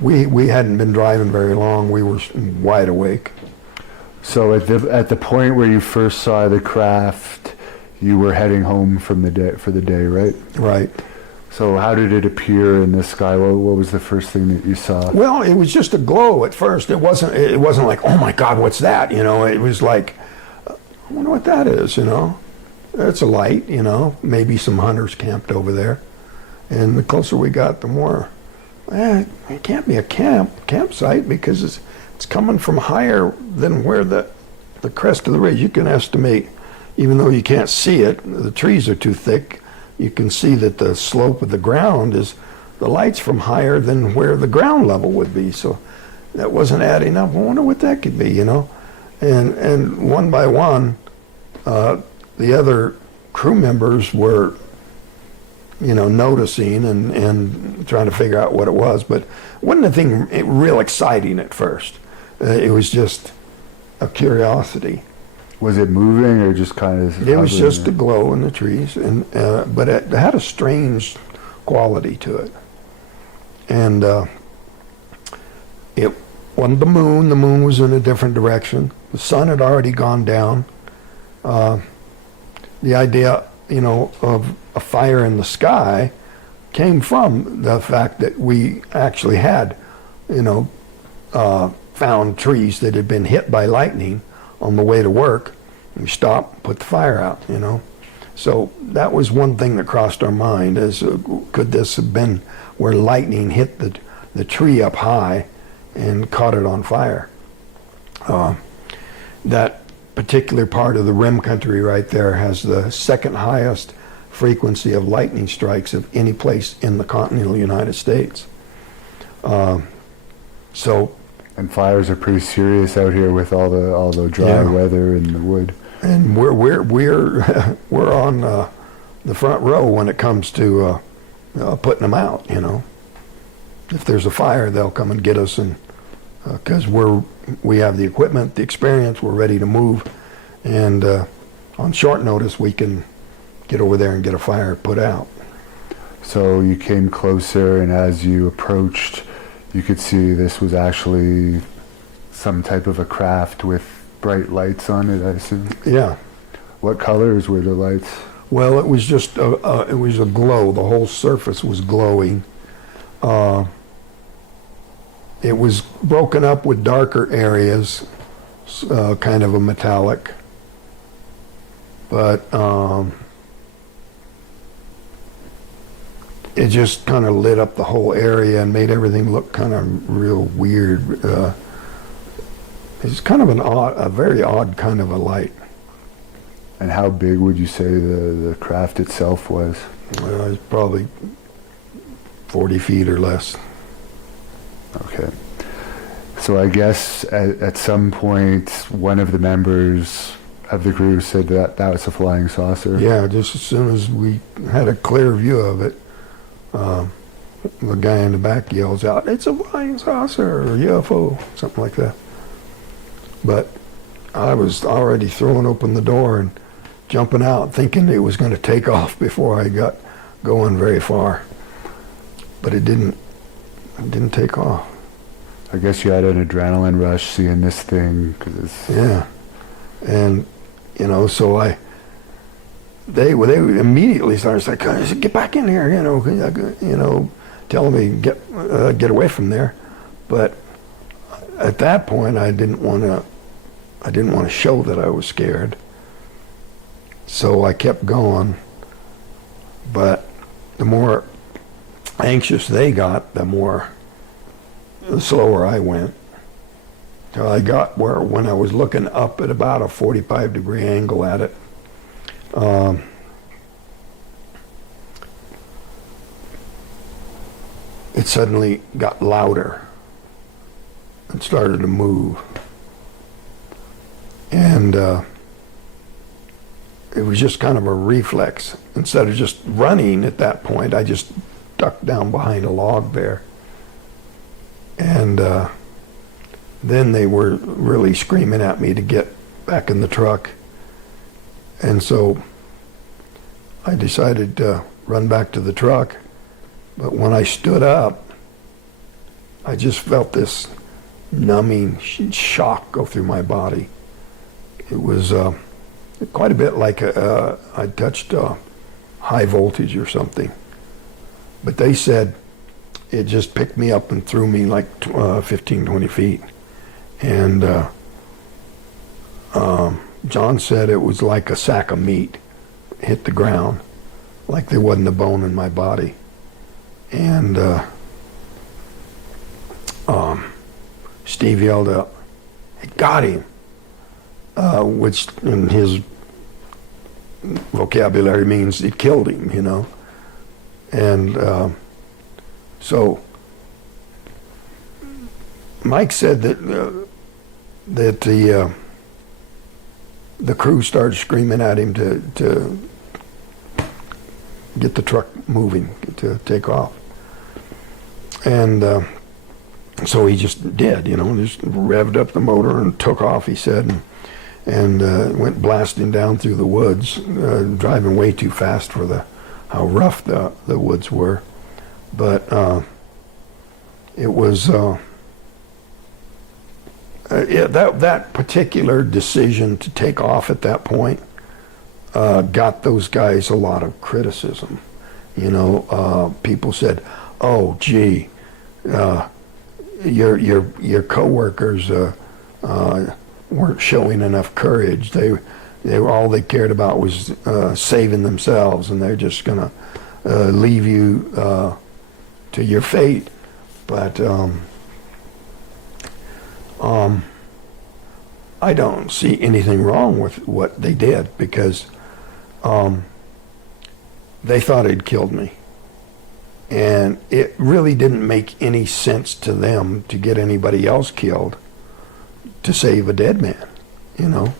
We hadn't been driving very long. We were wide awake. So at the point where you first saw the craft, you were heading home from the day for the day, right? Right. So how did it appear in the sky? What was the first thing that you saw? Well, it was just a glow at first. It wasn't like, oh my God, what's that? You know, it was like, I wonder what that is, you know. It's a light, you know. Maybe some hunters camped over there. And the closer we got, the more, it can't be a campsite because it's coming from higher than where the crest of the ridge. You can estimate, even though you can't see it, the trees are too thick, you can see that the slope of the ground is, the light's from higher than where the ground level would be. So that wasn't adding up. I wonder what that could be, you know. And one by one, the other crew members were, you know, noticing and trying to figure out what it was. But it wasn't anything real exciting at first. It was just a curiosity. Was it moving or just kind of? It was just a glow in the trees, but it had a strange quality to it. And it wasn't the moon. The moon was in a different direction. The sun had already gone down. The idea, you know, of a fire in the sky came from the fact that we actually had, you know, found trees that had been hit by lightning on the way to work. We stopped, put the fire out, you know. So that was one thing that crossed our mind, is could this have been where lightning hit the tree up high and caught it on fire? That particular part of the rim country right there has the second highest frequency of lightning strikes of any place in the continental United States. And fires are pretty serious out here with all the dry weather and the wood. And we're we're on the front row when it comes to putting them out. You know, if there's a fire, they'll come and get us, and because we have the equipment, the experience, we're ready to move, and on short notice we can get over there and get a fire put out. So you came closer, and as you approached, you could see this was actually some type of a craft with bright lights on it, I assume? Yeah. What colors were the lights? Well, it was just it was a glow. The whole surface was glowing. It was broken up with darker areas, kind of a metallic. But it just kind of lit up the whole area and made everything look kind of real weird. It's kind of a very odd kind of a light. And how big would you say the craft itself was? It's probably 40 feet or less. Okay. So I guess at some point, one of the members of the crew said that was a flying saucer? Yeah, just as soon as we had a clear view of it, the guy in the back yells out, "It's a flying saucer," or UFO, something like that. But I was already throwing open the door and jumping out, thinking it was going to take off before I got going very far. But it didn't take off. I guess you had an adrenaline rush seeing this thing. Yeah. And, you know, so they immediately started saying, "Get back in here," you know, telling me get away from there. But at that point, I didn't want to show that I was scared. So I kept going. But the more anxious they got, the slower I went. Till I got where, when I was looking up at about a 45-degree angle at it, it suddenly got louder and started to move. And it was just kind of a reflex. Instead of just running at that point, I just ducked down behind a log there. And then they were really screaming at me to get back in the truck. And so I decided to run back to the truck. But when I stood up, I just felt this numbing shock go through my body. It was quite a bit like I touched high voltage or something. But they said it just picked me up and threw me like 15, 20 feet. And John said it was like a sack of meat hit the ground, like there wasn't a bone in my body. And Steve yelled out, "It got him," which in his vocabulary means it killed him, you know. And so Mike said that the crew started screaming at him to get the truck moving, to take off. And so he just did, you know, just revved up the motor and took off, he said, and went blasting down through the woods, driving way too fast for how rough the woods were. But it was that particular decision to take off at that point got those guys a lot of criticism. You know, people said, "Oh, gee, your coworkers weren't showing enough courage. They were, all they cared about was saving themselves, and they're just gonna leave you to your fate." But I don't see anything wrong with what they did, because they thought it killed me. And it really didn't make any sense to them to get anybody else killed to save a dead man, you know.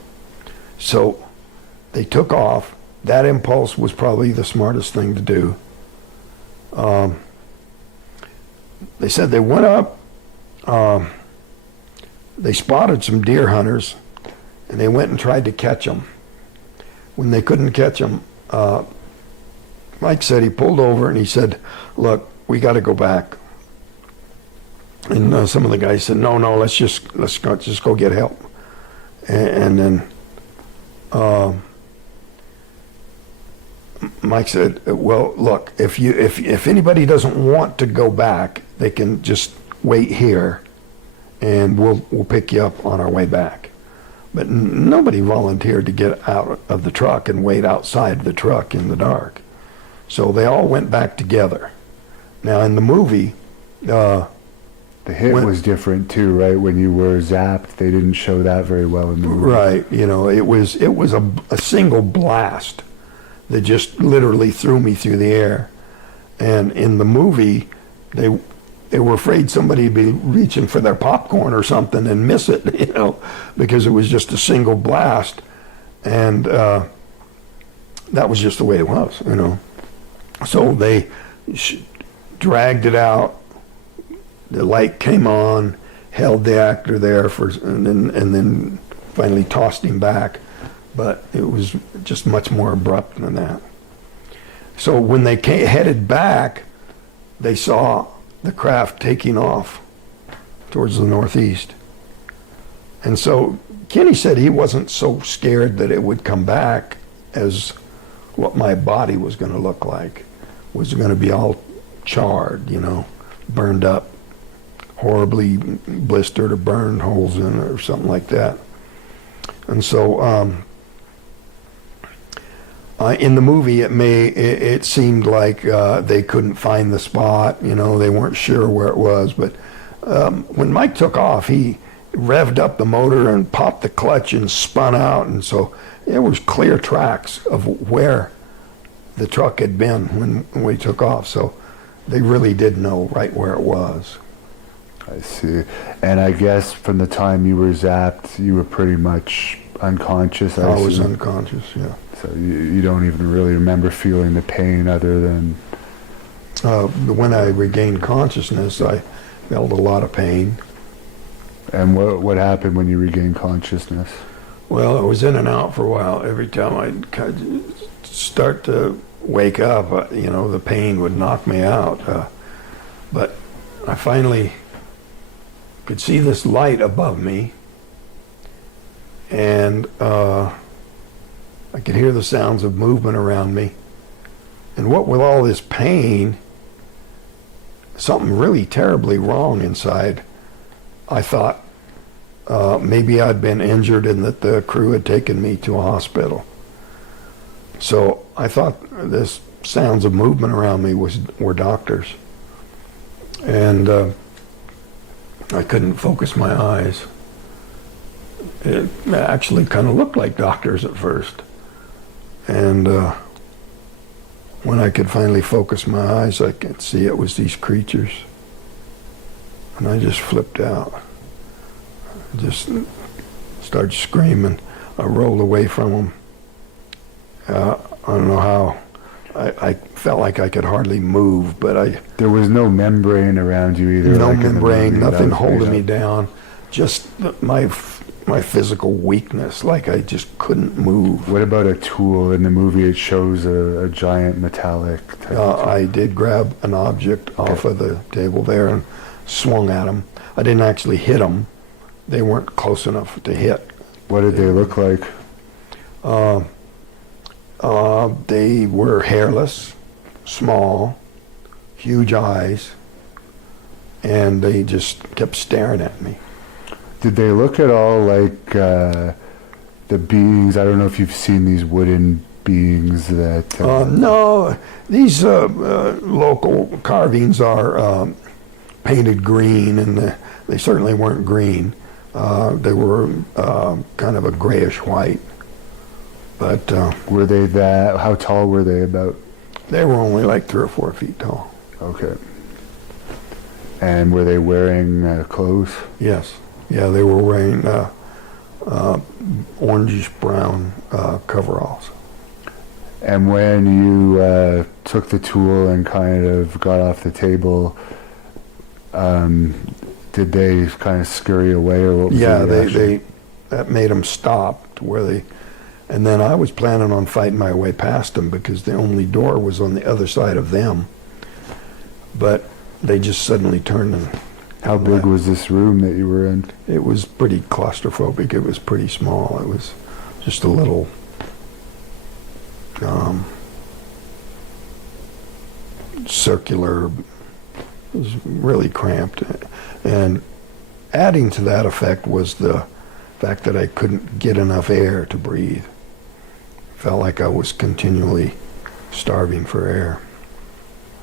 So they took off. That impulse was probably the smartest thing to do. They said they went up, they spotted some deer hunters, and they went and tried to catch them. When they couldn't catch them, Mike said he pulled over and he said, "Look, we got to go back." And some of the guys said, "No, let's just go get help." And then Mike said, "Well, look, if anybody doesn't want to go back, they can just wait here, and we'll pick you up on our way back." But nobody volunteered to get out of the truck and wait outside the truck in the dark. So they all went back together. Now in the movie, the hit was different too, right? When you were zapped, they didn't show that very well in the movie. Right, you know, it was a single blast that just literally threw me through the air. And in the movie, they were afraid somebody would be reaching for their popcorn or something and miss it, you know, because it was just a single blast. And that was just the way it was, you know. So they dragged it out. The light came on, held the actor there and then finally tossed him back. But it was just much more abrupt than that. So when they headed back, they saw the craft taking off towards the northeast. And so Kenny said he wasn't so scared that it would come back as what my body was going to look like. Was going to be all charred, you know, burned up, horribly blistered or burned holes in it or something like that. And so in the movie, it seemed like they couldn't find the spot. You know, they weren't sure where it was. But when Mike took off, he revved up the motor and popped the clutch and spun out, and so there was clear tracks of where the truck had been when we took off. So they really did know right where it was. I see. And I guess from the time you were zapped, you were pretty much unconscious. I was unconscious, yeah. So you don't even really remember feeling the pain other than... when I regained consciousness, I felt a lot of pain. And what happened when you regained consciousness? Well, I was in and out for a while. Every time I'd kind of start to wake up, you know, the pain would knock me out. But I finally could see this light above me, and I could hear the sounds of movement around me. And what with all this pain, something really terribly wrong inside. I thought maybe I'd been injured and that the crew had taken me to a hospital. So I thought this sounds of movement around me were doctors. And I couldn't focus my eyes. It actually kind of looked like doctors at first. And when I could finally focus my eyes, I could see it was these creatures. And I just flipped out. I just started screaming. I rolled away from them. I don't know how. I felt like I could hardly move, but There was no membrane around you either. no like in the membrane, movie. That nothing was holding made me up. down. Just my physical weakness, like I just couldn't move. What about a tool? In the movie it shows a giant metallic type of tool. I did grab an object off of the table there and swung at them. I didn't actually hit them. They weren't close enough to hit. What did they look like? They were hairless, small, huge eyes, and they just kept staring at me. Did they look at all like the beings? I don't know if you've seen these wooden beings that... No, these local carvings are painted green, and they certainly weren't green. They were kind of a grayish white. But were they that... How tall were they about? they were only like 3 or 4 feet tall. Okay. And were they wearing clothes? Yes. Yeah, they were wearing orangish-brown coveralls. And when you took the tool and kind of got off the table, did they kind of scurry away, or what was Yeah, the reaction? that made them stop to where they... And then I was planning on fighting my way past them because the only door was on the other side of them. But they just suddenly turned and... How big was this room that you were in? It was pretty claustrophobic. It was pretty small. It was just a little... circular. It was really cramped. And adding to that effect was the fact that I couldn't get enough air to breathe. Felt like I was continually starving for air.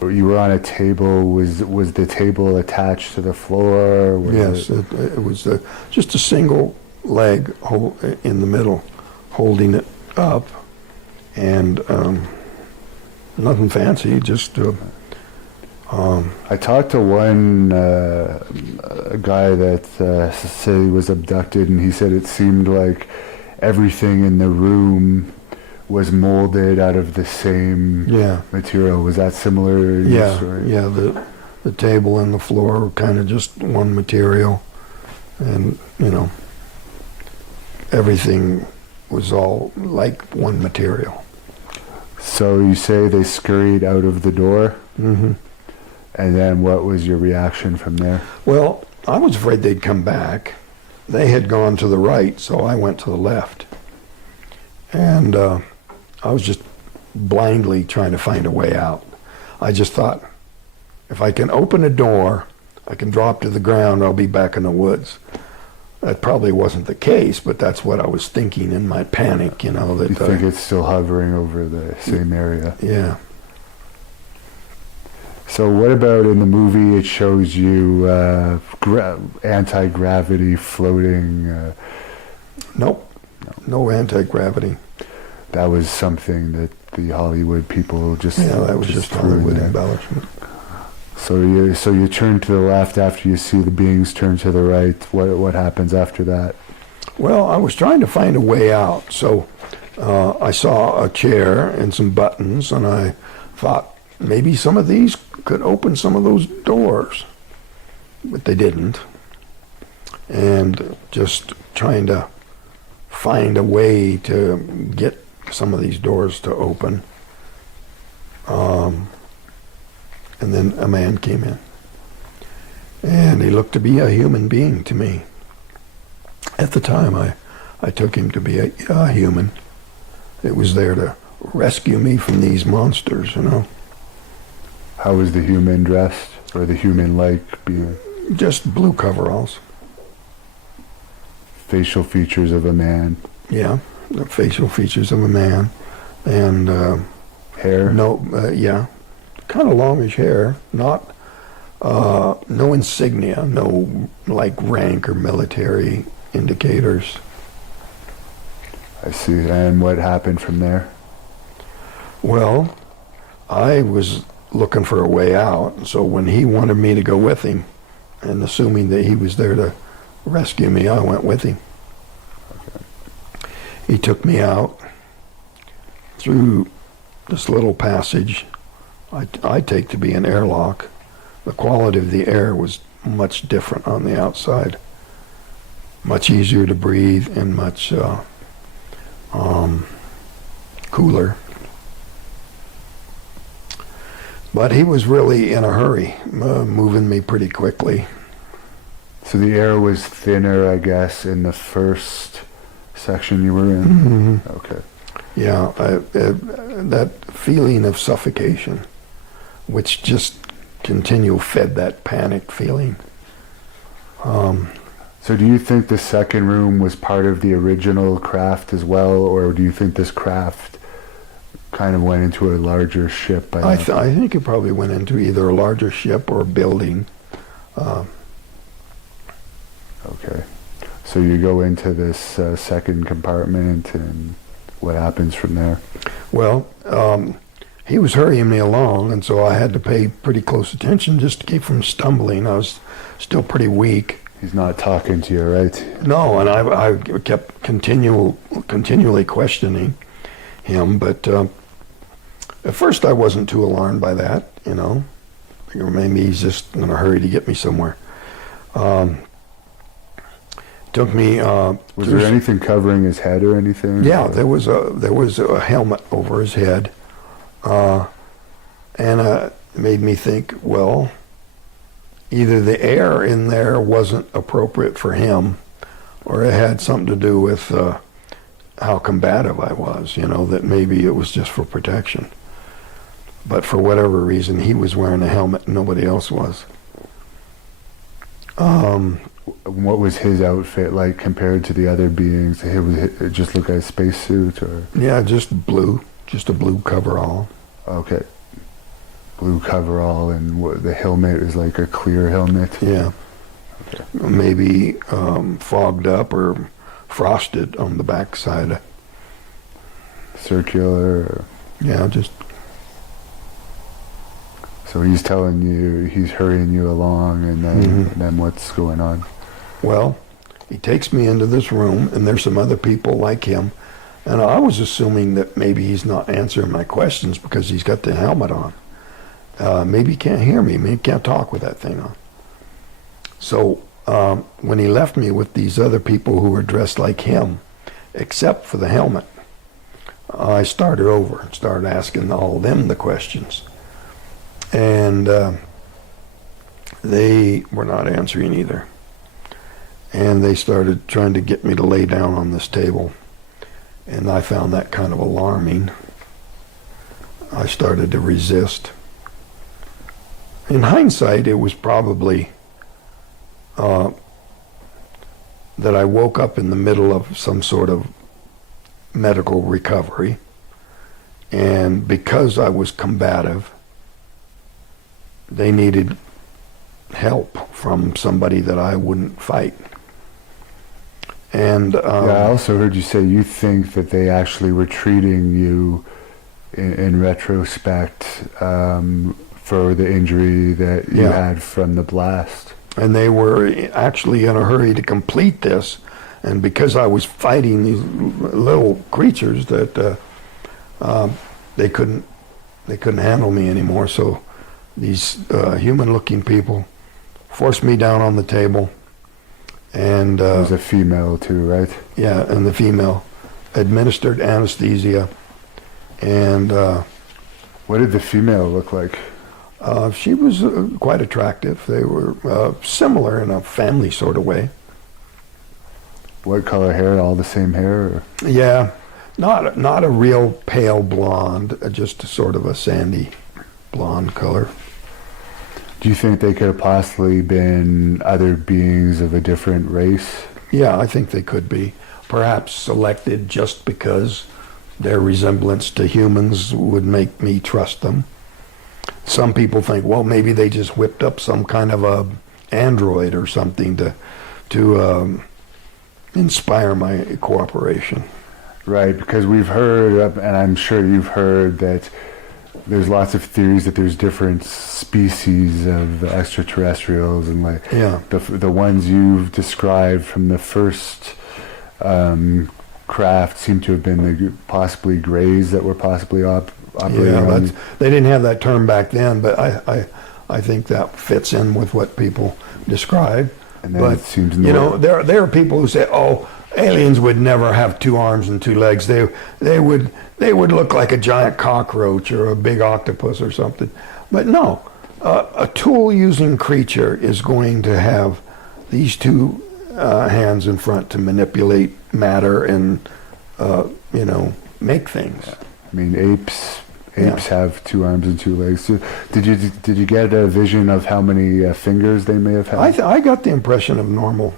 You were on a table. Was the table attached to the floor? Yes, it was just a single leg in the middle, holding it up, and nothing fancy, just... I talked to one a guy that said he was abducted, and he said it seemed like everything in the room was molded out of the same material. Was that similar in your story? Yeah, the table and the floor were kind of just one material, and everything was all like one material. So you say they scurried out of the door? Mm-hmm. And then what was your reaction from there? Well, I was afraid they'd come back. They had gone to the right, so I went to the left. And I was just blindly trying to find a way out. I just thought, if I can open a door, I can drop to the ground, I'll be back in the woods. That probably wasn't the case, but that's what I was thinking in my panic, that You think it's still hovering over the same area? Yeah. So what about in the movie it shows you anti-gravity floating? Nope. No anti-gravity. That was something that the Hollywood people just... Yeah, that was just threw in Hollywood there. embellishment. So you turn to the left after you see the beings turn to the right. What happens after that? Well, I was trying to find a way out, so I saw a chair and some buttons, and I thought maybe some of these could open some of those doors, but they didn't. And just trying to find a way to get some of these doors to open. And then a man came in. And he looked to be a human being to me. At the time, I took him to be a human. It was there to rescue me from these monsters, you know. How was the human dressed, or the human-like being? Just blue coveralls. Facial features of a man. Yeah, the facial features of a man. And Hair? yeah, kind of longish hair. Not, no insignia, no like rank or military indicators. I see. And what happened from there? Well, I was looking for a way out, so when he wanted me to go with him, and assuming that he was there to rescue me, I went with him. Okay. He took me out through this little passage I take to be an airlock. The quality of the air was much different on the outside. Much easier to breathe and much cooler. But he was really in a hurry, moving me pretty quickly. So the air was thinner, I guess, in the first section you were in? Mm-hmm. Okay. Yeah, that feeling of suffocation, which just fed that panic feeling. So do you think the second room was part of the original craft as well, or do you think this craft kind of went into a larger ship? I think it probably went into either a larger ship or a building. Okay. So you go into this second compartment, and what happens from there? Well, he was hurrying me along, and so I had to pay pretty close attention just to keep from stumbling. I was still pretty weak. He's not talking to you, right? No, and I kept continually questioning him, but at first I wasn't too alarmed by that, you know. Maybe he's just in a hurry to get me somewhere. Took me. Was there anything covering his head or anything? Yeah, there was a helmet over his head, and made me think, well, either the air in there wasn't appropriate for him, or it had something to do with how combative I was, you know, that maybe it was just for protection. But for whatever reason, he was wearing a helmet and nobody else was. What was his outfit like compared to the other beings? It just looked like a spacesuit, or? Yeah, just a blue coverall. Okay. Blue coverall, and the helmet is like a clear helmet? Yeah. Okay. Maybe fogged up or frosted on the backside. Circular? Or? Yeah, just... So he's telling you, he's hurrying you along, and then what's going on? Well, he takes me into this room, and there's some other people like him, and I was assuming that maybe he's not answering my questions because he's got the helmet on. Maybe he can't hear me, maybe he can't talk with that thing on. So when he left me with these other people who were dressed like him, except for the helmet, I started over and started asking all of them the questions. And they were not answering either. And they started trying to get me to lay down on this table. And I found that kind of alarming. I started to resist. In hindsight, it was probably that I woke up in the middle of some sort of medical recovery. And because I was combative, they needed help from somebody that I wouldn't fight. And yeah, I also heard you say you think that they actually were treating you in retrospect for the injury that you had from the blast. And they were actually in a hurry to complete this, and because I was fighting these little creatures that they couldn't handle me anymore, so these human-looking people forced me down on the table, and it was a female too, right? Yeah, and the female administered anesthesia, and what did the female look like? She was quite attractive. They were similar in a family sort of way. What color hair? All the same hair? Or? Yeah, not a real pale blonde, just sort of a sandy blonde color. Do you think they could have possibly been other beings of a different race? Yeah, I think they could be. Perhaps selected just because their resemblance to humans would make me trust them. Some people think, well, maybe they just whipped up some kind of a android or something to inspire my cooperation. Right, because we've heard, and I'm sure you've heard, that there's lots of theories that there's different species of extraterrestrials, and like the ones you've described from the first craft seem to have been possibly grays that were possibly operating on. They didn't have that term back then, but I think that fits in with what people describe. And then but it seems there are people who say, oh, aliens would never have 2 arms and 2 legs. They would look like a giant cockroach or a big octopus or something. But no, a tool-using creature is going to have these 2 hands in front to manipulate matter and make things. I mean, apes have 2 arms and 2 legs. So did you get a vision of how many fingers they may have had? I got the impression of normal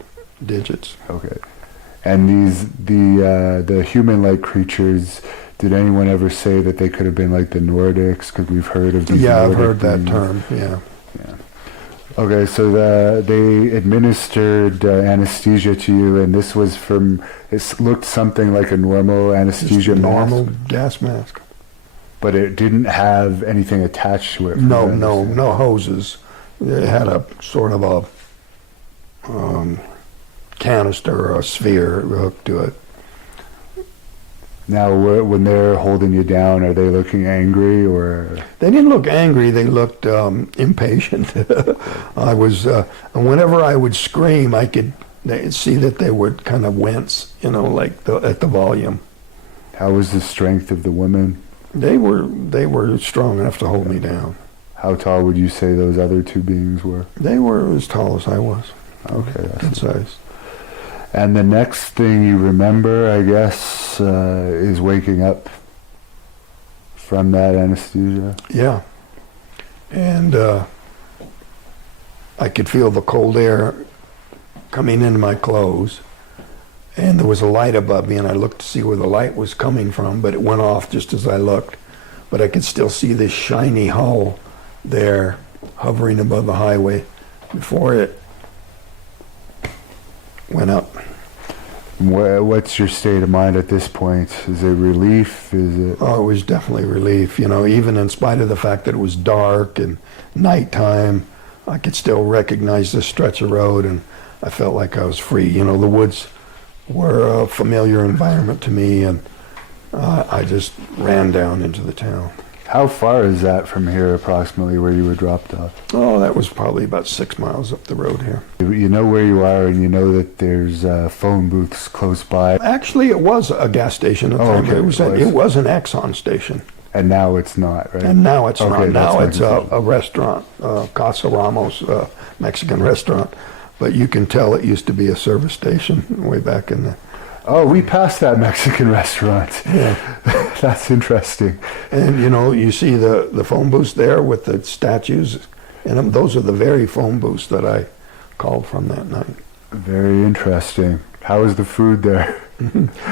digits. Okay. And the human-like creatures, did anyone ever say that they could have been like the Nordics? Because we've heard of these. Yeah, Nordic I've heard that beings. term. Yeah. Okay, so they administered anesthesia to you, and this was it looked something like a normal anesthesia Just a normal mask, gas mask. but it didn't have anything attached to it. No hoses. It had a sort of a canister or a sphere hooked to it. Now, when they're holding you down, are they looking angry or? They didn't look angry. They looked impatient. I was, whenever I would scream, they'd see that they would kind of wince, like at the volume. How was the strength of the women? They were strong enough to hold me down. How tall would you say those other 2 beings were? They were as tall as I was. Okay, Good size. And the next thing you remember, I guess, is waking up from that anesthesia? Yeah. And I could feel the cold air coming into my clothes. And there was a light above me, and I looked to see where the light was coming from, but it went off just as I looked. But I could still see this shiny hull there hovering above the highway before it went up. What's your state of mind at this point? Is it relief? Is it? Oh, it was definitely relief. Even in spite of the fact that it was dark and nighttime, I could still recognize this stretch of road, and I felt like I was free. The woods were a familiar environment to me, and I just ran down into the town. How far is that from here, approximately, where you were dropped off? Oh, that was probably about 6 miles up the road here. You know where you are, and you know that there's phone booths close by. Actually, it was a gas station. Okay. It was an Exxon station. And now it's not, right? And now it's Okay, not. Now it's that's a restaurant, Casa Ramos Mexican restaurant. But you can tell it used to be a service station way back in the... Oh, we passed that Mexican restaurant. Yeah. That's interesting. And, you see the phone booths there with the statues. And those are the very phone booths that I called from that night. Very interesting. How is the food there?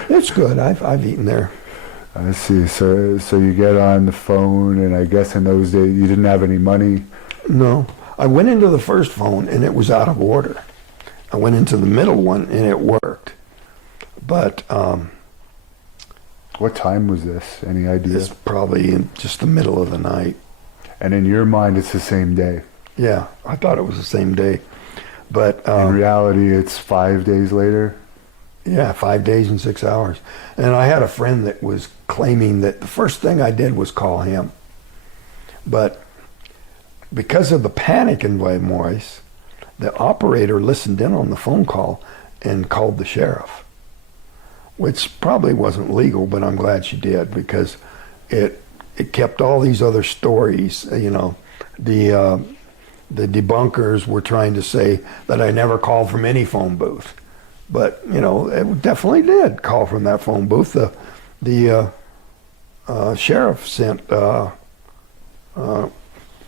It's good. I've eaten there. I see. So you get on the phone, and I guess in those days you didn't have any money. No. I went into the first phone, and it was out of order. I went into the middle one, and it worked. But what time was this? Any idea? it's probably in just the middle of the night. And in your mind, it's the same day. Yeah, I thought it was the same day. But In reality, it's 5 days later. yeah, 5 days and 6 hours. And I had a friend that was claiming that the first thing I did was call him. But because of the panic in my voice, the operator listened in on the phone call and called the sheriff, which probably wasn't legal, but I'm glad she did, because it kept all these other stories, the debunkers were trying to say that I never called from any phone booth, but you know, it definitely did call from that phone booth. The sheriff sent